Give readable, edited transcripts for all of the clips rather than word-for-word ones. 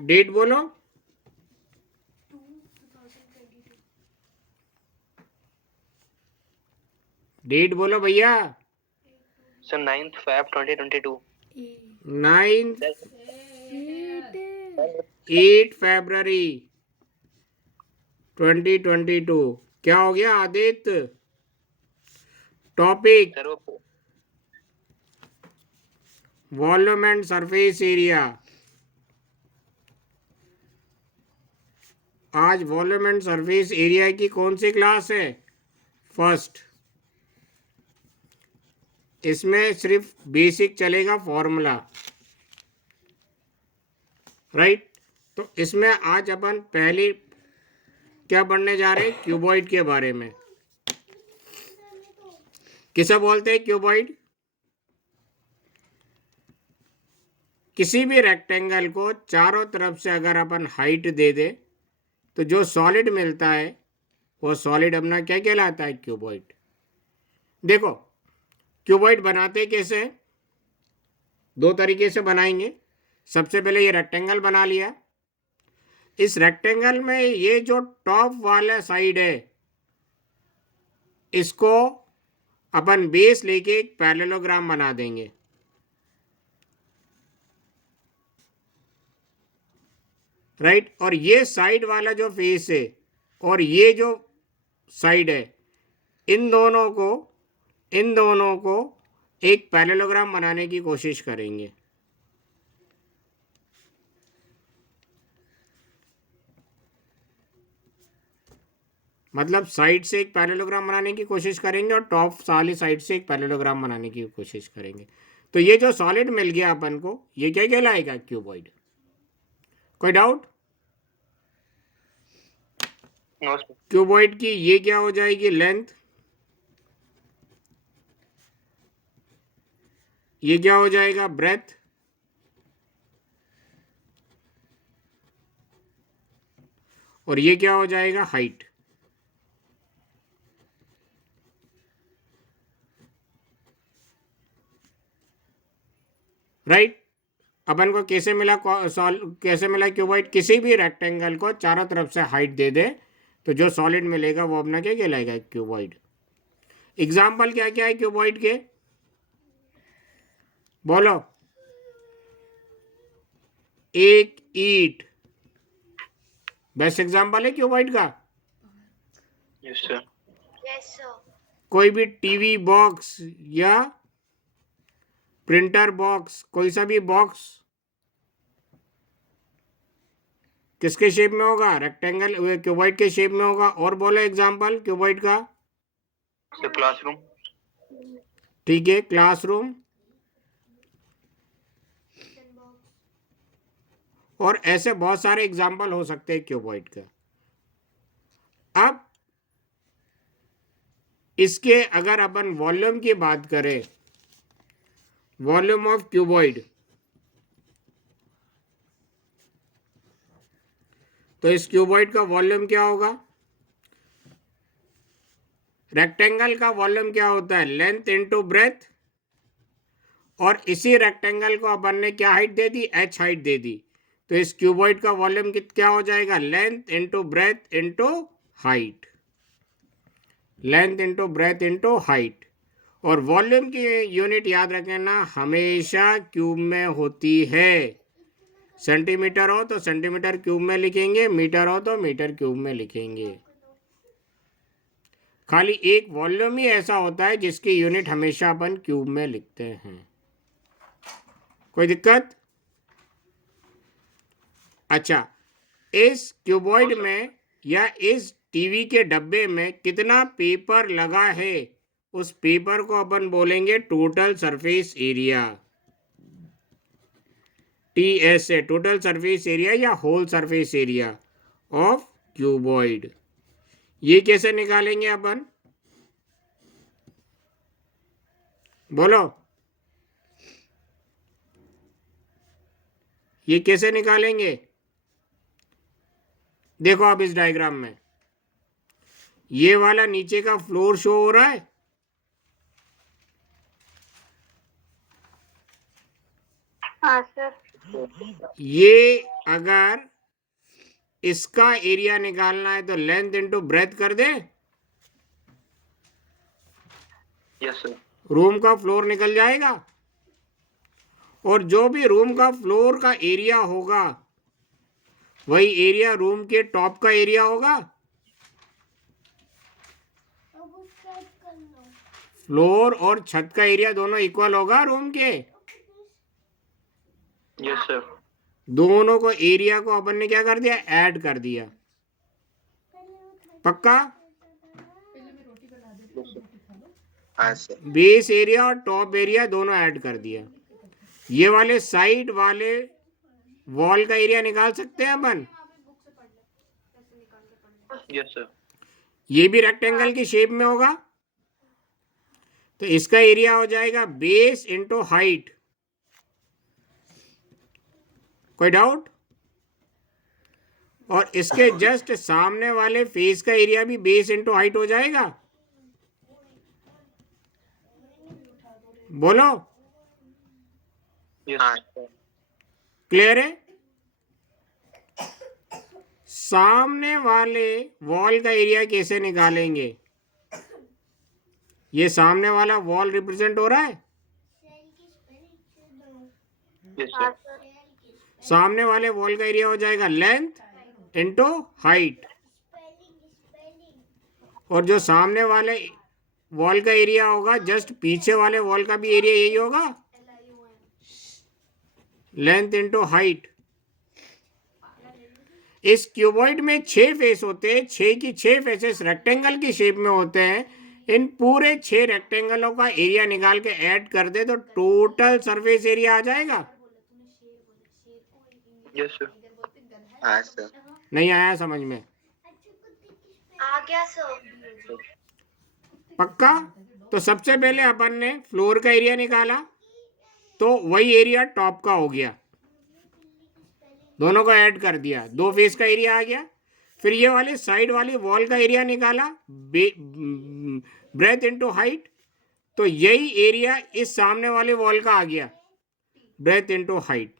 Date बोलो। Date बोलो भैया। Sir 9th Feb 2022। 9th 8 फरवरी 2022। क्या हो गया आदित्य? टॉपिक सर वो वॉल्यूम एंड सरफेस एरिया। आज वॉल्यूम एंड सरफेस एरिया की कौन सी क्लास है? फर्स्ट। इसमें सिर्फ बेसिक चलेगा, फॉर्मूला, राइट। तो इसमें आज अपन पहले क्या पढ़ने जा रहे हैं? क्यूबॉइड के बारे में। किसे बोलते हैं क्यूबॉइड? किसी भी रेक्टेंगल को चारों तरफ से अगर अपन हाइट दे दे तो जो सॉलिड मिलता है वो सॉलिड अपना क्या कहलाता है? क्यूबॉइड। देखो क्यूबॉइड बनाते कैसे हैं? दो तरीके से बनाएंगे। सबसे पहले ये रेक्टेंगल बना लिया। इस रेक्टेंगल में ये जो टॉप वाला साइड है इसको अपन बेस लेके एक पैरेललोग्राम बना देंगे। राइट। और ये साइड वाला जो फेस है और ये जो साइड है, इन दोनों को एक पैरेललोग्राम बनाने की कोशिश करेंगे। मतलब साइड से एक पैरेललोग्राम बनाने की कोशिश करेंगे और टॉप वाली साइड से एक पैरेललोग्राम बनाने की कोशिश करेंगे। तो ये जो सॉलिड मिल गया अपन को, ये क्या कहलाएगा? क्यूबॉइड। कोई डाउट? No sir. क्यूबॉइड की ये क्या हो जाएगी? लेंथ। ये क्या हो जाएगा? ब्रेथ। और ये क्या हो जाएगा? हाइट। राइट। अपन को कैसे मिला कैसे मिला क्यूबॉइड? किसी भी रेक्टेंगल को चारों तरफ से हाइट दे दे तो जो सॉलिड मिलेगा वो अपना क्या कहलाएगा? क्यूबॉइड। एग्जाम्पल क्या क्या है क्यूबॉइड के? बोलो। एक ईट बेस्ट एग्जाम्पल है क्यूबॉइड का। Yes sir. कोई भी टीवी बॉक्स या प्रिंटर बॉक्स, कोई सा भी बॉक्स किसके शेप में होगा? रेक्टेंगल, क्यूबॉइड के शेप में होगा। और बोलो एग्जाम्पल क्यूबॉइड का। Sir classroom. ठीक है, क्लासरूम। और ऐसे बहुत सारे एग्जाम्पल हो सकते हैं क्यूबॉइड का। अब इसके अगर अपन वॉल्यूम की बात करें, वॉल्यूम ऑफ क्यूबॉइड, तो इस क्यूबॉइड का वॉल्यूम क्या होगा? रेक्टेंगल का वॉल्यूम क्या होता है? Length into breadth. और इसी रेक्टेंगल को अपन ने क्या हाइट दे दी? h हाइट दे दी। तो इस क्यूबॉइड का वॉल्यूम क्या हो जाएगा? Length into breadth into height. Length into breadth into height. और वॉल्यूम की यूनिट याद रखना, हमेशा क्यूब में होती है। सेंटीमीटर हो तो सेंटीमीटर क्यूब में लिखेंगे, मीटर हो तो मीटर क्यूब में लिखेंगे। खाली एक वॉल्यूम ही ऐसा होता है जिसकी यूनिट हमेशा अपन क्यूब में लिखते हैं। कोई दिक्कत? अच्छा, इस क्यूबॉइड में या इस टीवी के डब्बे में कितना पेपर लगा है, उस पेपर को अपन बोलेंगे total surface area. TSA, total surface area या whole surface area of cuboid. ये कैसे निकालेंगे अपन? बोलो, ये कैसे निकालेंगे? देखो आप इस डायग्राम में ये वाला नीचे का फ्लोर शो हो रहा है। हाँ सर। ये अगर इसका एरिया निकालना है तो लेंथ इंटू ब्रेथ कर दे, यस सर। रूम का फ्लोर निकल जाएगा। और जो भी रूम का फ्लोर का एरिया होगा वही एरिया रूम के टॉप का एरिया होगा। फ्लोर और छत का एरिया दोनों इक्वल होगा रूम के। Yes sir. दोनों को एरिया को अपन ने क्या कर दिया, ऐड कर दिया। पक्का? हाँ सर। बेस एरिया और टॉप एरिया दोनों ऐड कर दिया। ये वाले साइड वाले वॉल का एरिया निकाल सकते हैं अपन। Yes sir. ये भी रेक्टेंगल की शेप में होगा, तो इसका एरिया हो जाएगा बेस इंटू हाइट। कोई डाउट? और इसके जस्ट सामने वाले फेस का एरिया भी बेस इंटू हाइट हो जाएगा। बोलो, हाँ सर। क्लियर है? सामने वाले वॉल का एरिया कैसे निकालेंगे? ये सामने वाला वॉल रिप्रेजेंट हो रहा है। Yes sir. सामने वाले वॉल का एरिया हो जाएगा लेंथ इंटू हाइट। और जो सामने वाले वॉल का एरिया होगा जस्ट पीछे वाले वॉल का भी एरिया यही होगा, लेंथ इंटू हाइट। इस क्यूबॉइड में 6 फेस होते हैं, 6 की 6 फेसेस रेक्टेंगल की शेप में होते हैं। इन पूरे 6 रेक्टेंगलों का एरिया निकाल के ऐड कर दे तो टोटल सरफेस एरिया आ जाएगा। Yes sir. हाँ सर। नहीं आया समझ में? आ गया सर। पक्का? तो सबसे पहले अपन ने फ्लोर का एरिया निकाला तो वही एरिया टॉप का हो गया, दोनों को ऐड कर दिया, 2 फेस का एरिया आ गया। फिर ये वाले साइड वाली वॉल का एरिया निकाला ब्रेथ इंटू हाइट, तो यही एरिया इस सामने वाले वॉल का आ गया, ब्रेथ इंटू हाइट।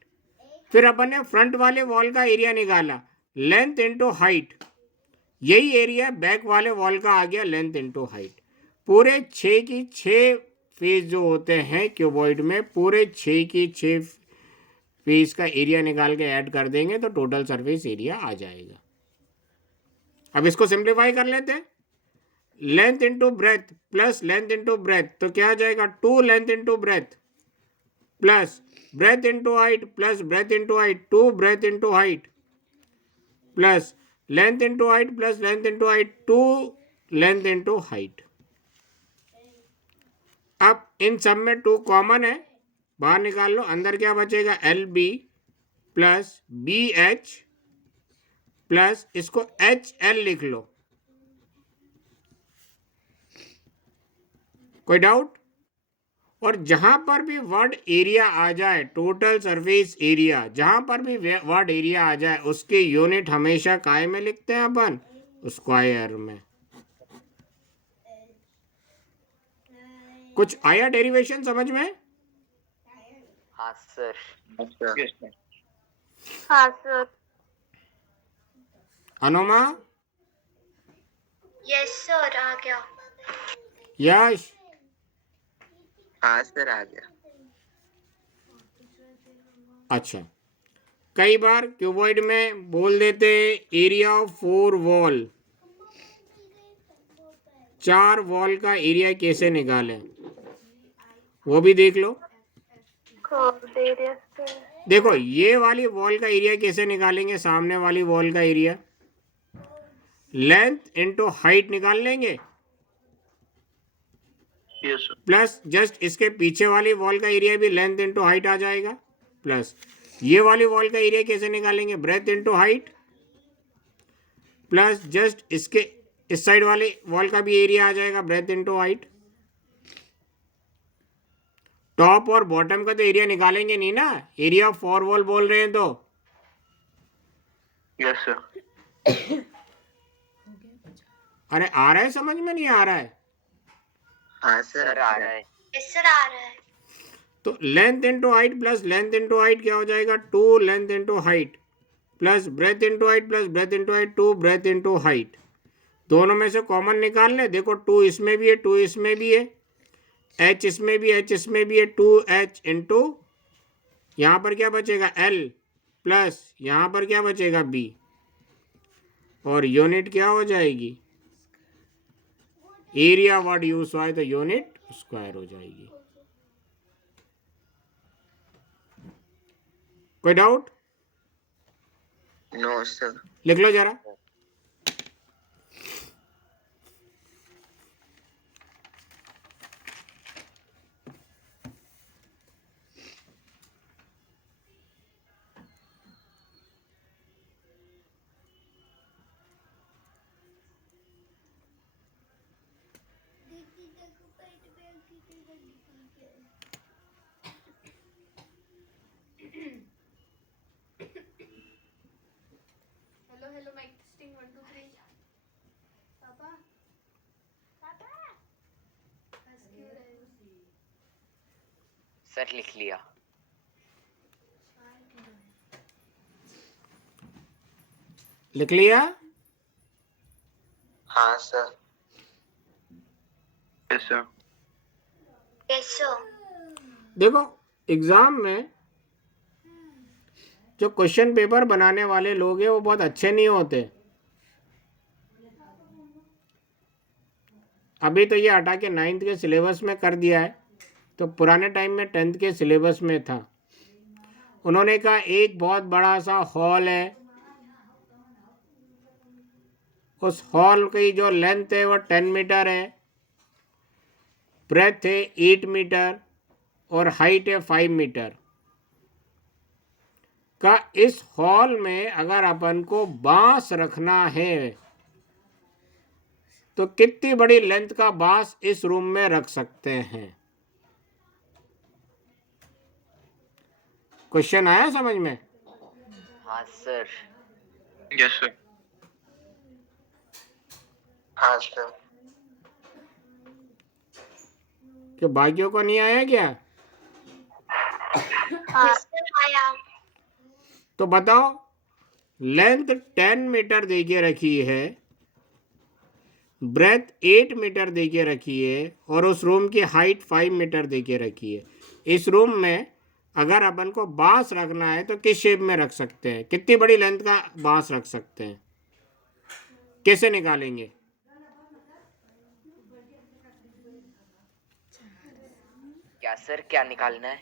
फिर अपन ने फ्रंट वाले वॉल का एरिया निकाला, लेंथ इंटू हाइट, यही एरिया बैक वाले वॉल का आ गया, लेंथ इंटू हाइट। पूरे 6 की 6 फेस जो होते हैं क्यूबॉइड में, पूरे 6 की 6 फेस का एरिया निकाल के ऐड कर देंगे तो टोटल सरफेस एरिया आ जाएगा। अब इसको सिंप्लीफाई कर लेते हैं। Length into breath plus length into breath, तो क्या आ जाएगा, 2 length into breath plus breadth into height plus breadth into height, 2 breath into height plus length into height plus length into height, 2 length into height. अब इन सब में 2 common है, बाहर निकाल लो। अंदर क्या बचेगा, L B plus B H plus इसको एच एल लिख लो। कोई डाउट? और जहां पर भी वर्ड एरिया आ जाए, टोटल सरफेस एरिया, जहां पर भी वर्ड एरिया आ जाए उसके यूनिट हमेशा काय में लिखते हैं अपन, स्क्वायर में। कुछ आया डेरिवेशन समझ में? हाँ सर। Yes sir. हाँ सर। अनुमा? यस सर, आ गया। यश? हाँ सर, आ गया। अच्छा, कई बार क्यूबॉइड में बोल देते एरिया ऑफ 4 वॉल, 4 वॉल का एरिया कैसे निकालें, वो भी देख लो। देखो ये वाली वॉल का एरिया कैसे निकालेंगे, सामने वाली वॉल का एरिया लेंथ इंटू हाइट निकाल लेंगे, यस सर। प्लस जस्ट इसके पीछे वाली वॉल का एरिया भी लेंथ इंटू हाइट आ जाएगा, प्लस ये वाली वॉल का एरिया कैसे निकालेंगे, breath into height, plus just इसके इस साइड वाले वॉल का भी एरिया आ जाएगा, ब्रेथ इंटू हाइट। टॉप और बॉटम का तो एरिया निकालेंगे नहीं ना, एरिया ऑफ 4 वॉल बोल रहे हैं तो। Yes sir. अरे आ रहा है समझ में, नहीं आ रहा है? हाँ सर, सर आ रहा है। यस सर, आ रहा है। तो length into height plus length into height क्या हो जाएगा? 2 length into height plus breadth into height plus breadth into height 2 breath into height. दोनों में से कॉमन निकाल ले। देखो 2 इसमें भी है 2 इसमें भी है, h इसमें भी h इसमें भी है, 2h इंटू यहाँ पर क्या बचेगा l प्लस यहाँ पर क्या बचेगा b और यूनिट क्या हो जाएगी? एरिया वर्ड यूज हुआ है तो यूनिट स्क्वायर हो जाएगी। कोई डाउट? No sir. लिख लो जरा। हेलो माइक टेस्टिंग 1 2 3 पापा पापा हंस क्यों रहे हो? सर लिख लिया। लिख लिया? हाँ sir. Yes sir. Yes sir. देखो एग्जाम में जो क्वेश्चन पेपर बनाने वाले लोग हैं वो बहुत अच्छे नहीं होते। अभी तो ये हटा के 9th के सिलेबस में कर दिया है, तो पुराने टाइम में 10th के सिलेबस में था। उन्होंने कहा एक बहुत बड़ा सा हॉल है, उस हॉल की जो लेंथ है वो 10 मीटर है, ब्रेथ है 8 मीटर और हाइट है 5 मीटर का। इस हॉल में अगर अपन को बांस रखना है तो कितनी बड़ी लेंथ का बांस इस रूम में रख सकते हैं? क्वेश्चन आया समझ में? हाँ सर। Yes sir. हाँ सर। कि बाकियों को नहीं आया क्या? हाँ सर आया। तो बताओ, लेंथ 10 मीटर देके रखी है, ब्रेथ 8 मीटर देके रखी है और उस रूम की हाइट 5 मीटर देके रखी है। इस रूम में अगर अपन को बांस रखना है तो किस शेप में रख सकते हैं? कितनी बड़ी लेंथ का बांस रख सकते हैं? कैसे निकालेंगे? क्या सर क्या निकालना है?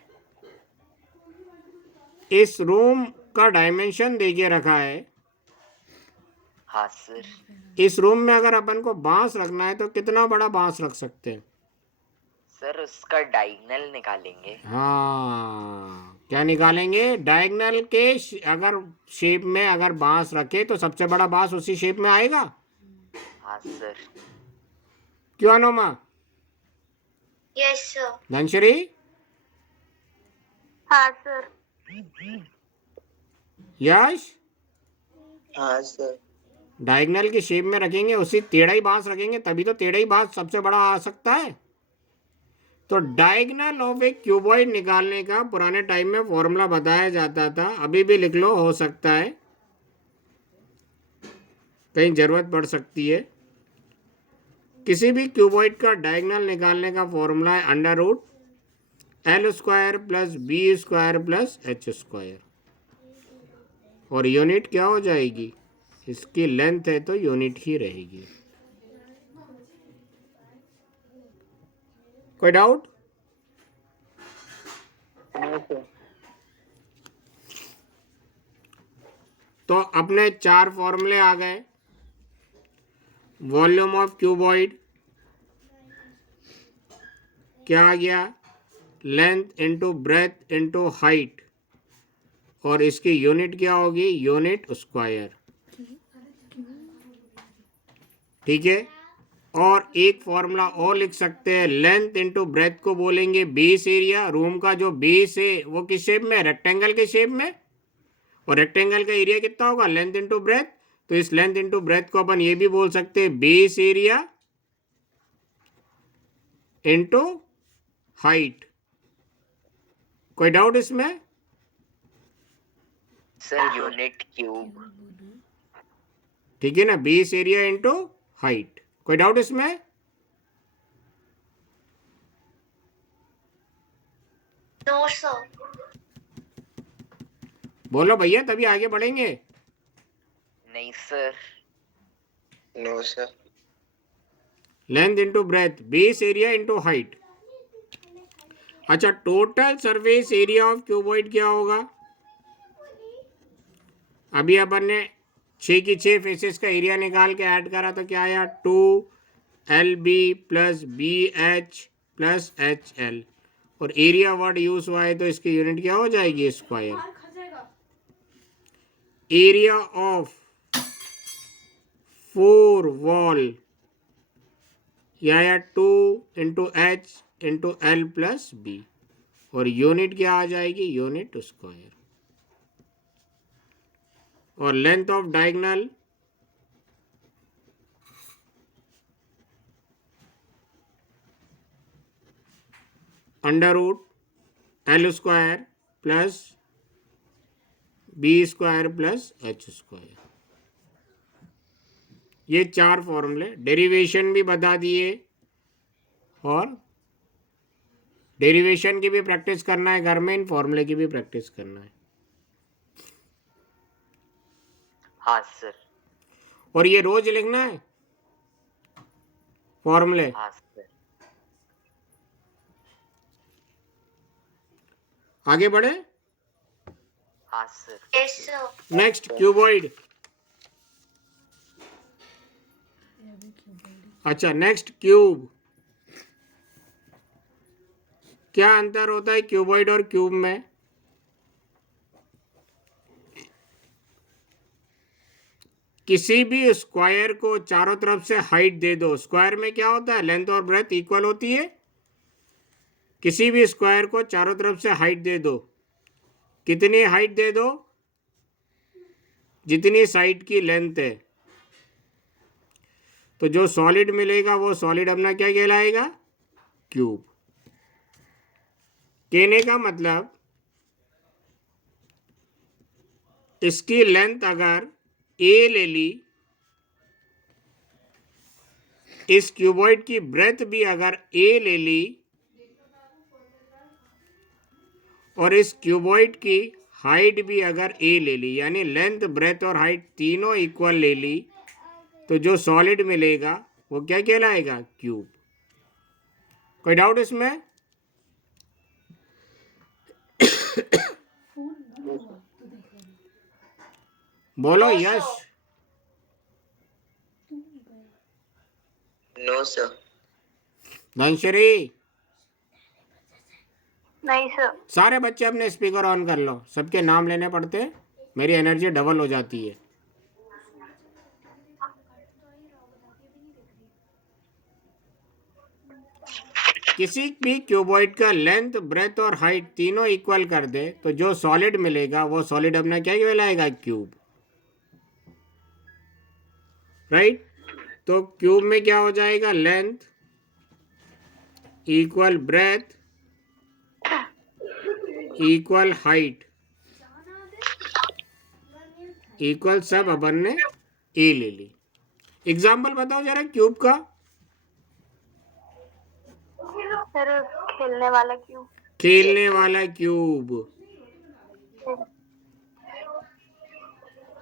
इस रूम का डायमेंशन देके रखा है। हाँ सर। इस रूम में अगर अपन को बांस रखना है तो कितना बड़ा बांस रख सकते हैं? सर उसका डायगोनल निकालेंगे। हाँ, क्या निकालेंगे? डायगोनल के अगर शेप में अगर बांस रखे तो सबसे बड़ा बांस उसी शेप में आएगा। हाँ सर। क्यों अनुमा? Yes sir. धनश्री? हाँ सर। यश? हाँ सर। डायगोनल की शेप में रखेंगे, उसी टेढ़ा ही बांस रखेंगे तभी तो टेढ़ा ही बांस सबसे बड़ा आ सकता है। तो डायगोनल ऑफ ए क्यूबॉइड निकालने का पुराने टाइम में फॉर्मूला बताया जाता था, अभी भी लिख लो, हो सकता है कहीं जरूरत पड़ सकती है। किसी भी क्यूबॉइड का डायगोनल निकालने का फॉर्मूला है under root L square plus B square plus H square, और यूनिट क्या हो जाएगी? इसकी लेंथ है तो यूनिट ही रहेगी। कोई डाउट? तो अपने 4 फॉर्मूले आ गए। वॉल्यूम ऑफ क्यूबॉइड क्या आ गया? Length into breath into height, और इसकी यूनिट क्या होगी? Unit square. ठीक है। और एक फॉर्मूला और लिख सकते हैं, लेंथ इंटू ब्रेथ को बोलेंगे बेस एरिया। रूम का जो बेस है वो किस शेप में? रेक्टेंगल के शेप में, और रेक्टेंगल का एरिया कितना होगा? Length into breath. तो इस लेंथ इंटू ब्रेथ को अपन ये भी बोल सकते हैं बेस एरिया इंटू हाइट। कोई डाउट इसमें? Sir unit cube. ठीक है ना, बेस एरिया इंटू हाइट। कोई डाउट इसमें? No sir. बोलो भैया, तभी आगे बढ़ेंगे। नहीं sir. No sir. Length into breadth, base area into height. अच्छा, total surface area of cuboid क्या होगा? अभी अपन ने 6 की 6 फेसेस का एरिया निकाल के ऐड करा तो क्या आया? 2LB plus BH plus HL। और एरिया वर्ड यूज हुआ है तो इसकी यूनिट क्या हो जाएगी? स्क्वायर। मार खा जाएगा। एरिया ऑफ 4 वॉल यह आया 2 into H into L plus B। और यूनिट क्या आ जाएगी? Unit square. और length of diagonal under root L square plus B square plus H square. ये 4 फॉर्मूले, डेरिवेशन भी बता दिए और डेरिवेशन की भी प्रैक्टिस करना है घर में, इन फॉर्मूले की भी प्रैक्टिस करना है। हाँ सर। और ये रोज लिखना है फॉर्मूले। हाँ सर। आगे बढ़े। हाँ sir. Yes sir. Next cuboid. अच्छा, नेक्स्ट क्यूब। क्या अंतर होता है क्यूबॉइड और क्यूब में? किसी भी स्क्वायर को चारों तरफ से हाइट दे दो। स्क्वायर में क्या होता है? लेंथ और ब्रेथ इक्वल होती है। किसी भी स्क्वायर को चारों तरफ से हाइट दे दो। कितनी हाइट दे दो? जितनी साइड की लेंथ है। तो जो सॉलिड मिलेगा वो सॉलिड अपना क्या कहलाएगा? क्यूब। कहने का मतलब इसकी लेंथ अगर a ले ली, इस क्यूबॉइड की ब्रेथ भी अगर a ले ली और इस क्यूबॉइड की हाइट भी अगर a ले ली, यानी लेंथ ब्रेथ और हाइट तीनों इक्वल ले ली, तो जो सॉलिड मिलेगा वो क्या कहलाएगा? क्यूब। कोई डाउट इसमें? बोलो No, yes. sir. No sir. Dhanashree, नहीं सर। सारे बच्चे अपने स्पीकर ऑन कर लो, सबके नाम लेने पड़ते हैं, मेरी एनर्जी डबल हो जाती है। किसी भी क्यूबॉइड का लेंथ ब्रेथ और हाइट तीनों इक्वल कर दे तो जो सॉलिड मिलेगा वो सॉलिड अपना क्या कहलाएगा? क्यूब। राइट। तो क्यूब में क्या हो जाएगा? Length equal breadth equal height equal सब अपन ने ए ले ली। एग्जाम्पल बताओ जरा क्यूब का। सर खेलने वाला क्यों? खेलने वाला क्यूब,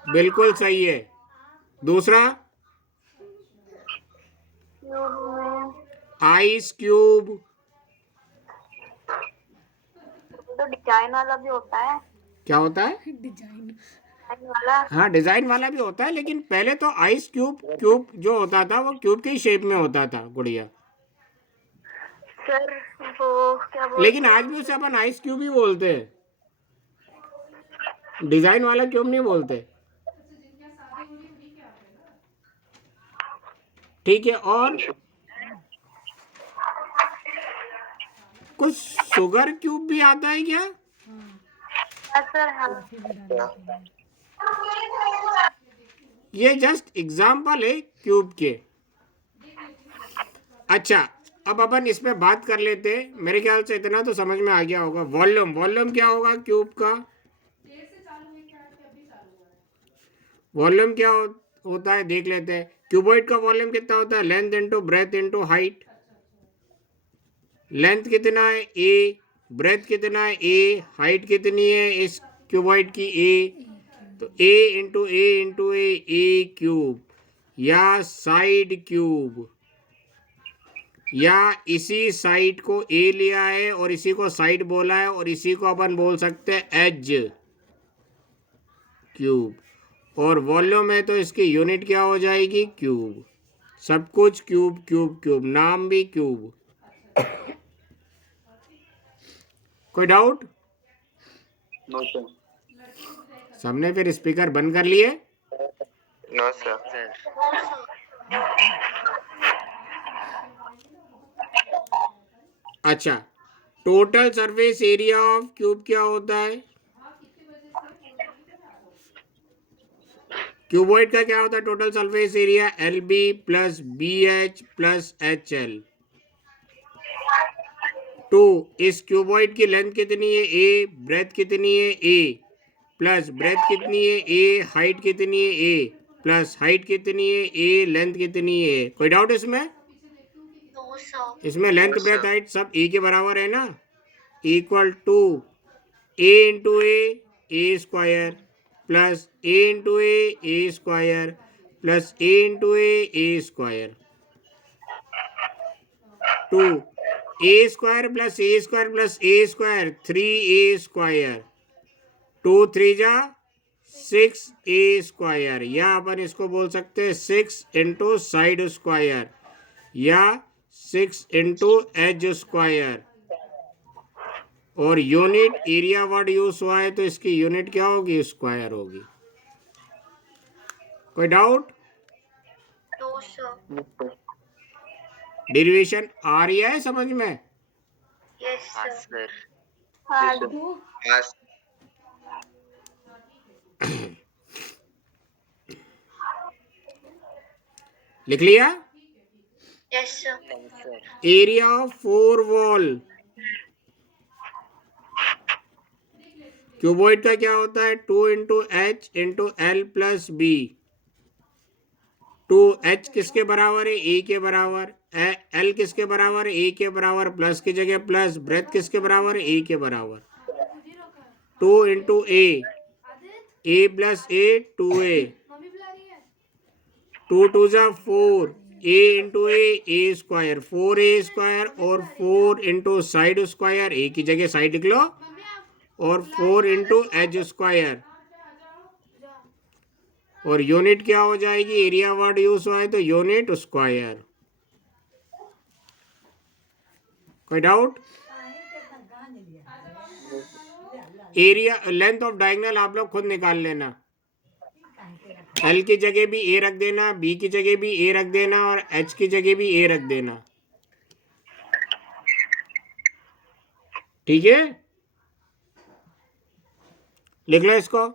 बिल्कुल सही है। दूसरा क्यूब में आइस क्यूब, तो डिजाइन वाला भी होता है। क्या होता है? डिजाइन वाला। हाँ, डिजाइन वाला भी होता है, लेकिन पहले तो आइस क्यूब क्यूब जो होता था वो क्यूब के शेप में होता था गुड़िया। सर वो क्या बोलते लेकिन आज भी उसे अपन आइस क्यूब ही बोलते हैं, डिजाइन वाला क्यूब नहीं बोलते। ठीक है। और कुछ शुगर क्यूब भी आता है क्या? हाँ सर। हाँ ये जस्ट एग्जाम्पल है क्यूब के। अच्छा, अब अपन इस पे बात कर लेते हैं। मेरे ख्याल से इतना तो समझ में आ गया होगा। वॉल्यूम, वॉल्यूम क्या होगा क्यूब का? वॉल्यूम क्या होता है देख लेते हैं। क्यूबॉइड का वॉल्यूम कितना होता है? Length into breath into height. Length कितना है? ए। ब्रेथ कितना है? ए। हाइट कितनी है इस क्यूबॉइड की? ए। तो ए इंटू ए इंटू ए क्यूब, या साइड क्यूब, या इसी साइड को ए लिया है और इसी को साइड बोला है और इसी को अपन बोल सकते हैं एज क्यूब। और वॉल्यूम है तो इसकी यूनिट क्या हो जाएगी? क्यूब। सब कुछ क्यूब क्यूब क्यूब, नाम भी क्यूब। कोई डाउट? No sir. सबने फिर स्पीकर बंद कर लिए? No sir. सर अच्छा, total surface area of cube क्या होता है? क्यूबॉइड का क्या होता है total surface area? L B plus B H plus H L. Two, इस क्यूबॉइड की लेंथ कितनी है? ए। ब्रेथ कितनी है? ए। प्लस ब्रेथ कितनी है? ए। हाइट कितनी है? ए। प्लस हाइट कितनी है? ए। लेंथ कितनी है? कोई डाउट इसमें? No sir. इसमें length Yes, breadth sir. Height सब ए के बराबर है ना? Equal to a into a square, plus a into a square, plus a into a square. Two, a square plus a square plus a square, 3a square. 2 3 जा 6a square, या अपन इसको बोल सकते हैं 6 इंटू साइड स्क्वायर, या 6 into as square. और unit area word use हुआ है तो इसकी यूनिट क्या होगी? स्क्वायर होगी। कोई डाउट? No sir. डेरिवेशन आ रही है समझ में? यस हाँ सर। सर हाँ Yes. लिख लिया? Yes sir. नहीं sir area of 4 wall cuboid का क्या होता है? 2 into H into L plus B. 2 H किसके बराबर है? ए के बराबर। एल किसके बराबर है? ए के बराबर, प्लस की जगह प्लस। ब्रेथ किसके बराबर है? ए के बराबर। 2 इंटू ए प्लस ए 2a। 2 2 जा 4, ए into a square, 4a square, और 4 इंटू साइड स्क्वायर, ए की जगह साइड लिख लो, और 4 इंटू एज स्क्वायर। और यूनिट क्या हो जाएगी? एरिया वर्ड यूज हुआ है तो यूनिट स्क्वायर। कोई doubt? Area length of diagonal आप लोग खुद निकाल लेना। एल की जगह भी ए रख देना, बी की जगह भी ए रख देना, और एच की जगह भी ए रख देना। ठीक है, लिख लो इसको।